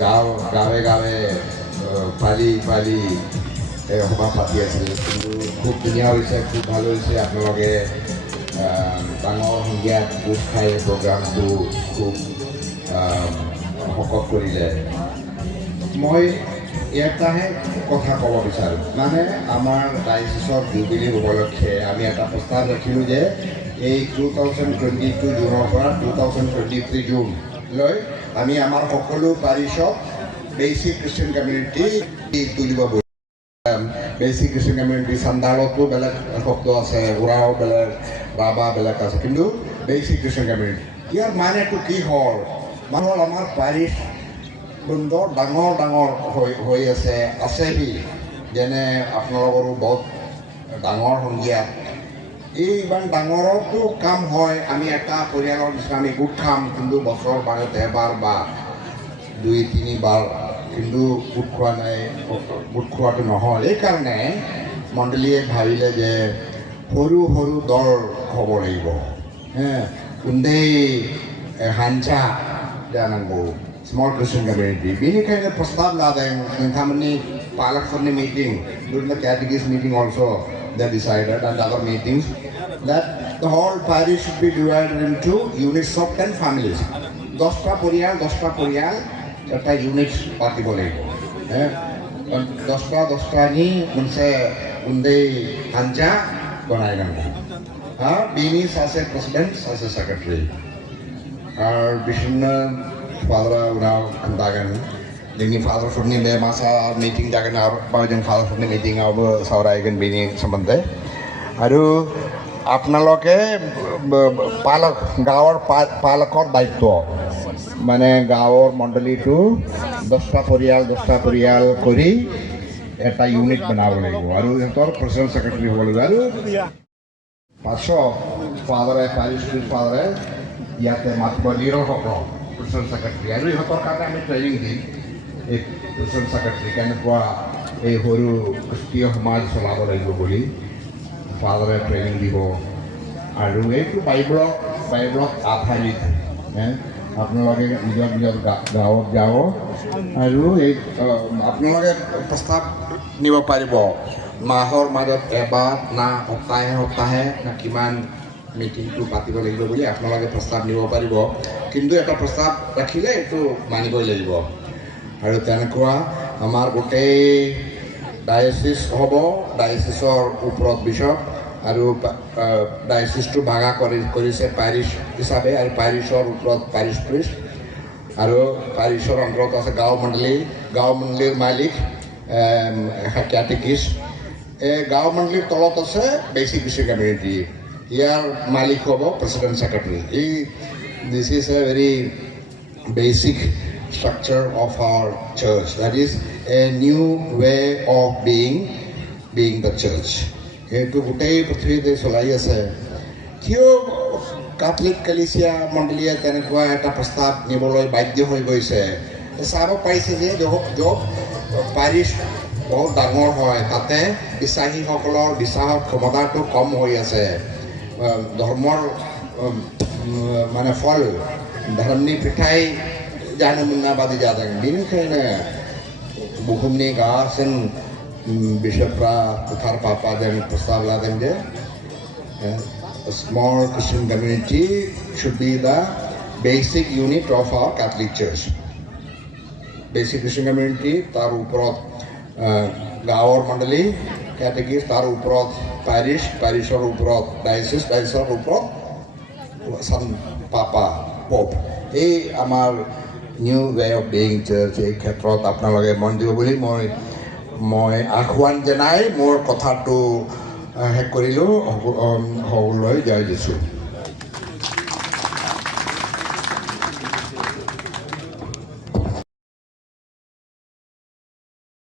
গাঁৱে গাঁৱে পালি পালি সভা পাতি আছিল, কিন্তু খুব ধুনীয়া হৈছে, খুব ভাল হৈছে। আপোনালোকে ডাঙৰ সন্ধিয়াত গোট খাই প্ৰগ্ৰামটো খুব শকত কৰিলে। মই এটাহে কথা ক'ব বিচাৰোঁ, মানে আমাৰ ডায়েচিছৰ জুবিলি উপলক্ষে আমি এটা প্ৰস্তাৱ ৰাখিলোঁ যে এই 2022 জুনৰ পৰা 2023 জুনলৈ আমি আমাৰ সকলো পাৰিছত বেচিক খ্ৰীষ্টিয়ান কমিউনিটি তুলিব বিচাৰোঁ। বেচিক খ্ৰীষ্টিয়ান কমিউনিটি চান্দালতো বেলেগ শব্দ আছে, উৰাও বেলেগ, বাবা বেলেগ আছে, কিন্তু বেচিক খ্ৰীষ্টিয়ান কমিউনিটি ইয়াৰ মানেটো কি হ'ল? হ'ল আমাৰ পাৰিছ সুন্দৰ ডাঙৰ ডাঙৰ হৈ আছেহি, যেনে আপোনালোকৰো বহুত ডাঙৰ সন্ধিয়া। এই ইমান ডাঙৰতো কাম হয়, আমি এটা পৰিয়ালৰ নিচিনা আমি গোট খাম, কিন্তু বছৰ বাৰত এবাৰ বা 2-3 বাৰ, কিন্তু গোট খোৱা নাই, গোট খোৱাটো নহ'ল। এইকাৰণে মণ্ডলীয়ে ভাবিলে যে সৰু সৰু দল হ'ব লাগিব, उन्दै हानजा जानांगौ, स्मॉल क्रिश्चियन कम्युनिटी। बेनिखायनो प्रस्ताव लादों नोंथांमोननि पालकफोरनि meeting, during the catechist meeting also they decided, and other meetings, that the whole parish should be divided into units of 10 families. 10টা পরিয়াল একটা units পাতিব লাগিব। 10টা मोनसे उन्दै हानजा बनायनांगौ। बेनि सासे प्रेसिडेन्ट, सासे सेक्रेटारि, आरो बिसोरनो फादारा उनाव खोन्थागोन। जोंनि फादारफोरनि बे मासा मिटिं जागोन, आरो जों फादारफोरनि मिटिङावबो सावरायगोन बेनि सोमोन्दै। आरो আপোনালোকে পালক, গাঁৱৰ পালকৰ দায়িত্ব, মানে গাঁৱৰ মণ্ডলীটো 10টা পৰিয়াল কৰি এটা ইউনিট বনাব লাগিব, আৰু সিহঁতৰ প্ৰেচিডেণ্ট ছেক্ৰেটাৰী হ'ব লাগিব। আৰু পাছত ফাদাৰে ইয়াতে মাতিব লিডাৰসকলক, প্ৰেচিডেণ্ট ছেক্ৰেটাৰী, আৰু ইহঁতৰ কাৰণে আমি ট্ৰেইনিং দিম। এই প্ৰেচিডেণ্ট ছেক্ৰেটাৰী কেনেকুৱা এই সৰু খ্ৰীষ্টীয় সমাজ চলাব লাগিব বুলি ফাদাৰে ট্ৰেইনিং দিব। আৰু এইটো বাইবলত আধাৰিত। আপোনালোকে নিজৰ গাঁৱত যাব, আৰু এই আপোনালোকে প্ৰস্তাৱ নিব পাৰিব মাহৰ মাজত এবাৰ না সপ্তাহে না কিমান মিটিংটো পাতিব লাগিব বুলি আপোনালোকে প্ৰস্তাৱ নিব পাৰিব। কিন্তু এটা প্ৰস্তাৱ ৰাখিলে এইটো মানিবই লাগিব। আৰু তেনেকুৱা আমাৰ গোটেই ডায়েচিছ হ'ব, ডায়েচিছৰ ওপৰত বিশ্বপ, আৰু ডায়েচিছটো ভাগা কৰিছে পাৰিছ হিচাপে, আৰু পাৰিছৰ ওপৰত পাৰিছ প্ৰিষ্ট, আৰু পাৰিছৰ অন্তৰ্গত আছে গাঁও মণ্ডলীৰ মালিক কেটেকিষ্ট। গাঁও মণ্ডলীৰ তলত আছে বেচিক খ্ৰীষ্টিয়ান কমিউনিটি, ইয়াৰ মালিক হ'ব president secretary. This is a very basic structure of our church. That is a new way of being the church. এইটো গোটেই পৃথিৱীতে চলাই আছে। কিয় কাথলিক কালিচিয়া মণ্ডলীয়ে তেনেকুৱা এটা প্ৰস্তাৱ নিবলৈ বাধ্য হৈ গৈছে? চাব পাৰিছে যে য'ত পাৰিছ বহুত ডাঙৰ হয়, তাতে বিশ্বাসীসকলৰ বিশ্বাসৰ ক্ষমতাটো কম হৈ আছে। ধৰ্মৰ মানে ফল धर्मनि फिथाइ जानो मोना बादि जादों। बेनिखायनो बुहुमनि गासै बिशपफ्रा उथार पापाजों प्रस्ताव लादों जे small Christian community should be the basic unit of our Catholic Church. Basic Christian community तार ऊपरत गाँवर मंडली कैटेकिस्ट, तार ऊपरत पैरिशर ऊपरत डायसिस, डायसिसर ऊपरत सान पापा पोप। এই আমাৰ new way of being church, এই ক্ষেত্ৰত আপোনালোকে মন দিব বুলি মই আহ্বান জনাই মোৰ কথাটো শেষ কৰিলোঁ। সকলোলৈ জয় দিছোঁ।